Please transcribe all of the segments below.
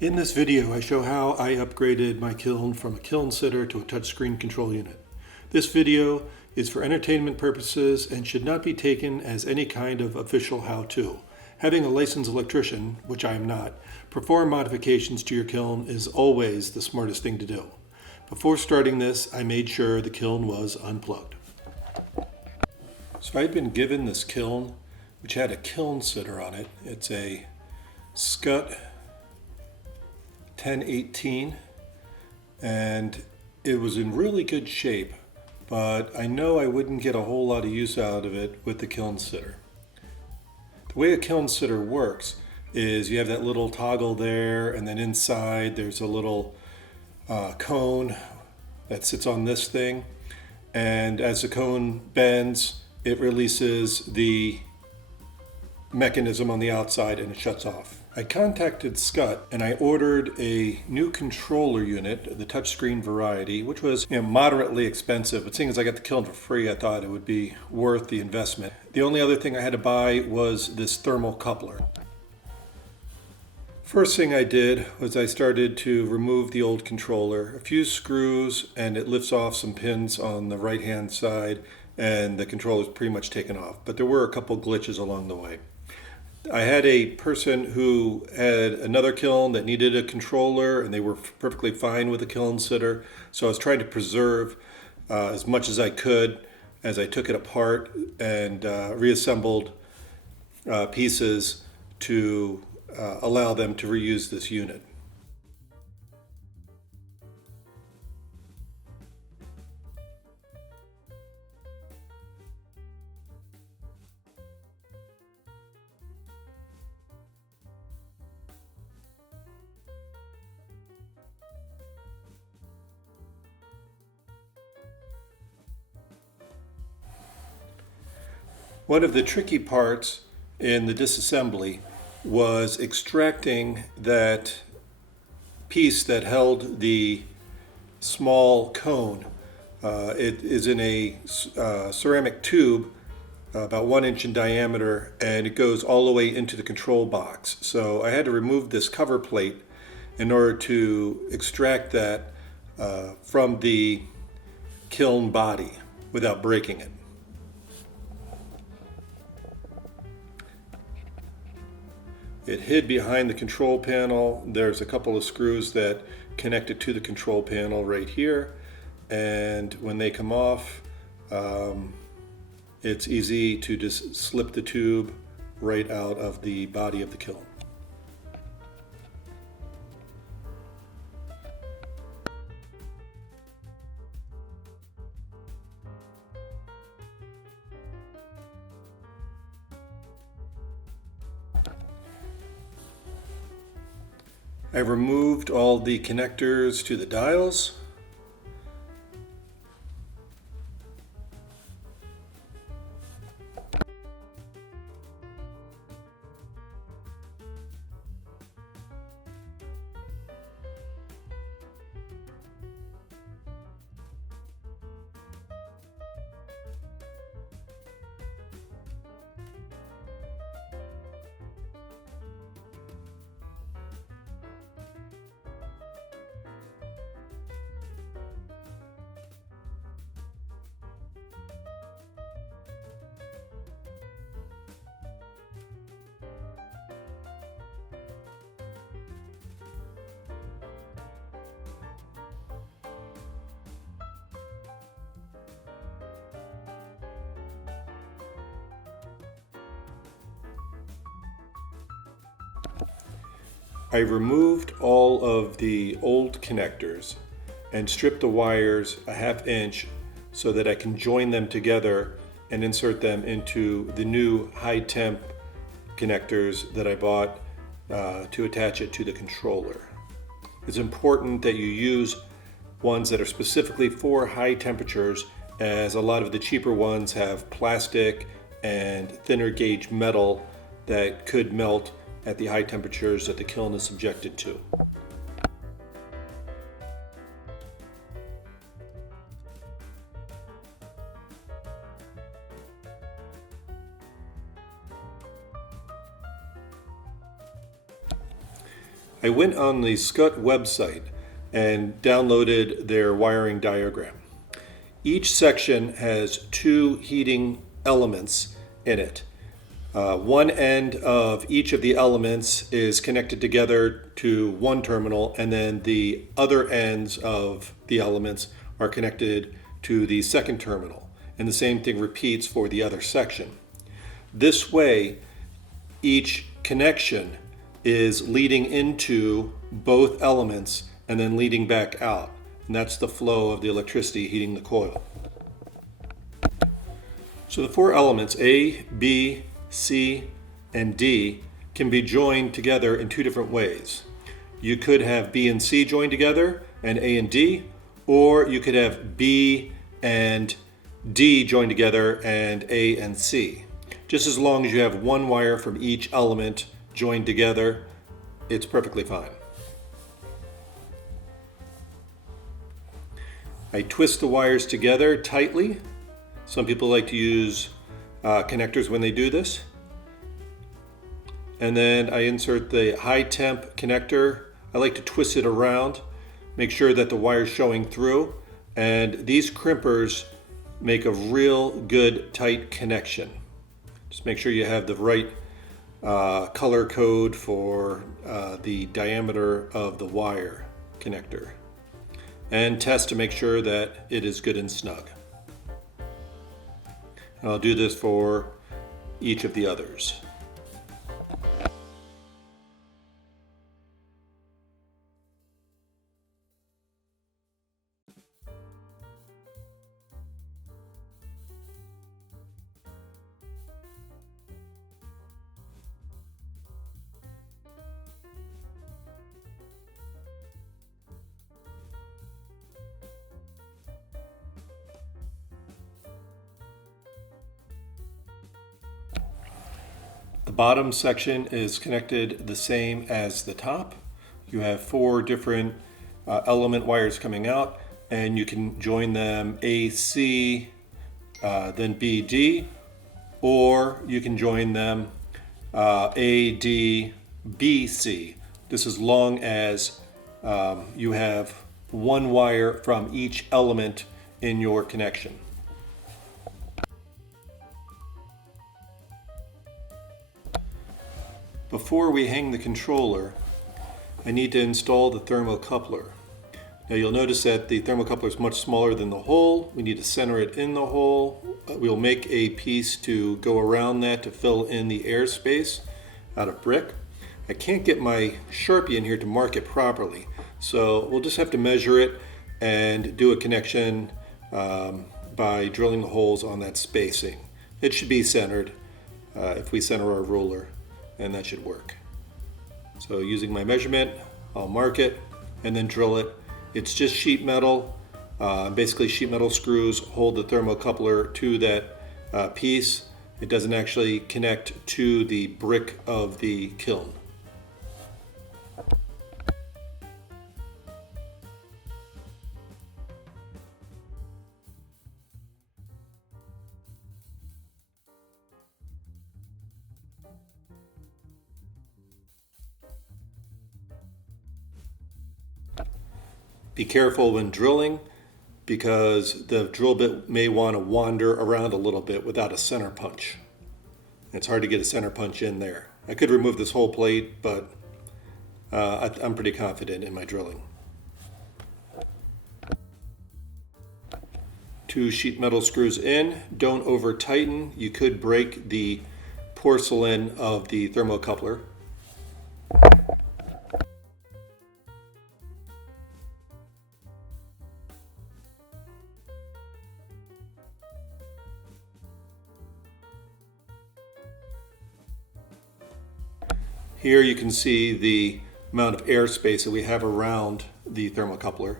In this video, I show how I upgraded my kiln from a KilnSitter to a touchscreen control unit. This video is for entertainment purposes and should not be taken as any kind of official how-to. Having a licensed electrician, which I am not, perform modifications to your kiln is always the smartest thing to do. Before starting this, I made sure the kiln was unplugged. So I'd been given this kiln, which had a KilnSitter on it. It's a Skutt 1018, and it was in really good shape, but I know I wouldn't get a whole lot of use out of it with the KilnSitter. The way a KilnSitter works is you have that little toggle there, and then inside there's a little cone that sits on this thing, and as the cone bends, it releases the mechanism on the outside and it shuts off. I contacted Skutt and I ordered a new controller unit, the touchscreen variety, which was moderately expensive, but seeing as I got the kiln for free, I thought it would be worth the investment. The only other thing I had to buy was this thermal coupler. First thing I did was I started to remove the old controller, a few screws, and it lifts off some pins on the right hand side, and the controller is pretty much taken off, but there were a couple glitches along the way. I had a person who had another kiln that needed a controller, and they were perfectly fine with a KilnSitter. So I was trying to preserve as much as I could as I took it apart and reassembled pieces to allow them to reuse this unit. One of the tricky parts in the disassembly was extracting that piece that held the small cone. It is in a ceramic tube about 1 inch in diameter, and it goes all the way into the control box. So I had to remove this cover plate in order to extract that from the kiln body without breaking it. It hid behind the control panel. There's a couple of screws that connect it to the control panel right here, and when they come off, it's easy to just slip the tube right out of the body of the kiln. I removed all the connectors to the dials. I removed all of the old connectors and stripped the wires a ½ inch so that I can join them together and insert them into the new high temp connectors that I bought to attach it to the controller. It's important that you use ones that are specifically for high temperatures, as a lot of the cheaper ones have plastic and thinner gauge metal that could melt at the high temperatures that the kiln is subjected to. I went on the Skutt website and downloaded their wiring diagram. Each section has two heating elements in it. One end of each of the elements is connected together to one terminal, and then the other ends of the elements are connected to the second terminal. And the same thing repeats for the other section. This way, each connection is leading into both elements and then leading back out. And that's the flow of the electricity heating the coil. So the four elements, A, B, C, and D, can be joined together in two different ways. You could have B and C joined together and A and D, or you could have B and D joined together and A and C. Just as long as you have one wire from each element joined together, it's perfectly fine. I twist the wires together tightly. Some people like to use connectors when they do this. And then I insert the high temp connector. I like to twist it around, make sure that the wire's showing through. And these crimpers make a real good tight connection. Just make sure you have the right color code for the diameter of the wire connector. And test to make sure that it is good and snug. And I'll do this for each of the others. The bottom section is connected the same as the top. You have four different element wires coming out, and you can join them AC, then BD, or you can join them AD, BC. This as long as you have one wire from each element in your connection. Before we hang the controller, I need to install the thermocoupler. Now you'll notice that the thermocoupler is much smaller than the hole. We need to center it in the hole. We'll make a piece to go around that to fill in the airspace out of brick. I can't get my Sharpie in here to mark it properly, so we'll just have to measure it and do a connection by drilling the holes on that spacing. It should be centered if we center our ruler, and that should work. So using my measurement, I'll mark it and then drill it. It's just sheet metal. Basically sheet metal screws hold the thermocoupler to that piece. It doesn't actually connect to the brick of the kiln. Be careful when drilling, because the drill bit may want to wander around a little bit without a center punch. It's hard to get a center punch in there. I could remove this whole plate, but I'm pretty confident in my drilling. 2 sheet metal screws in. Don't over tighten. You could break the porcelain of the thermocoupler. Here you can see the amount of airspace that we have around the thermocoupler.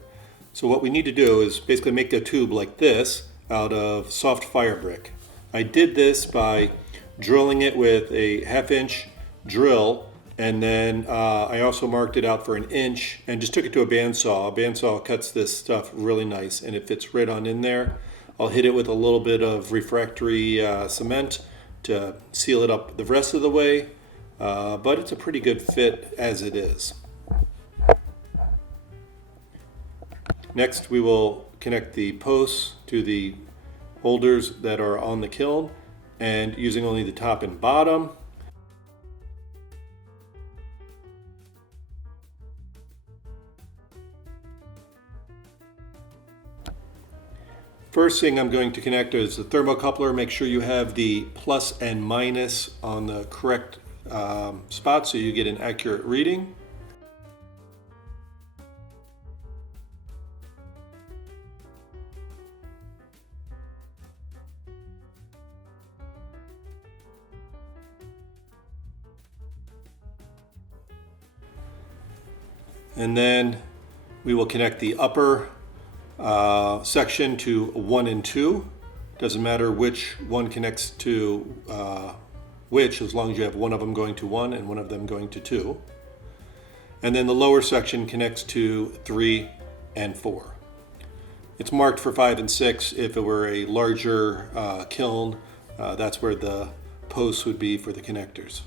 So what we need to do is basically make a tube like this out of soft fire brick. I did this by drilling it with a 1/2 inch drill, and then I also marked it out for 1 inch and just took it to a bandsaw. A bandsaw cuts this stuff really nice and it fits right on in there. I'll hit it with a little bit of refractory cement to seal it up the rest of the way. But it's a pretty good fit as it is. Next, we will connect the posts to the holders that are on the kiln, and using only the top and bottom. First thing I'm going to connect is the thermocoupler. Make sure you have the plus and minus on the correct spot so you get an accurate reading. And then we will connect the upper section to 1 and 2. Doesn't matter which one connects to which, as long as you have one of them going to 1 and one of them going to 2. And then the lower section connects to 3 and 4. It's marked for 5 and 6. If it were a larger kiln, that's where the posts would be for the connectors.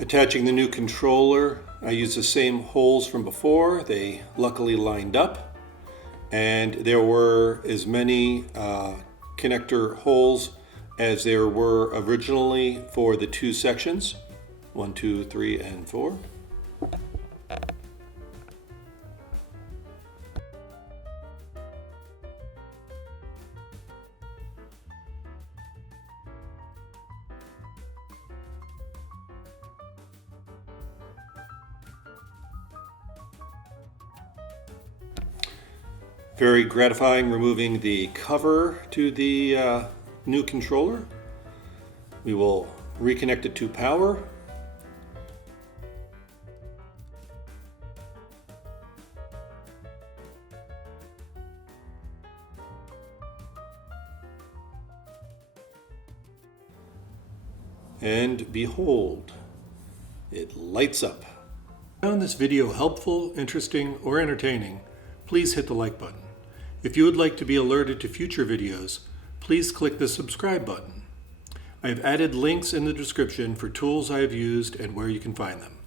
Attaching the new controller, I used the same holes from before. They luckily lined up, and there were as many connector holes as there were originally for the 2 sections, 1, 2, 3, and 4. Very gratifying removing the cover to the new controller. We will reconnect it to power. And behold, it lights up. If you found this video helpful, interesting, or entertaining, please hit the like button. If you would like to be alerted to future videos, please click the subscribe button. I have added links in the description for tools I have used and where you can find them.